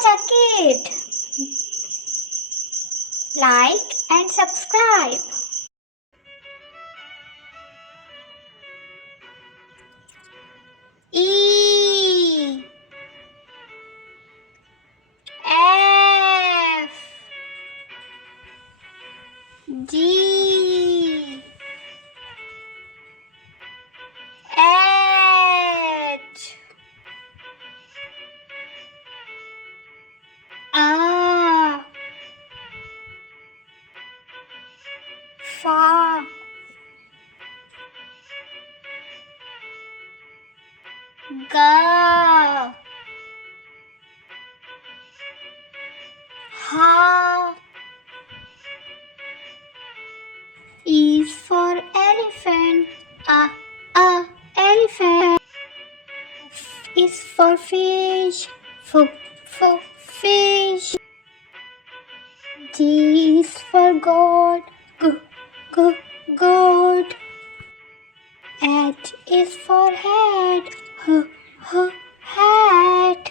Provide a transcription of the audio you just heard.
ChaCha Kid. Like and subscribe. E F G H I Fa Ga Ha E is for elephant. Elephant. F is for fish. Fish. G is for goat. Goat. H is for hat. Hat.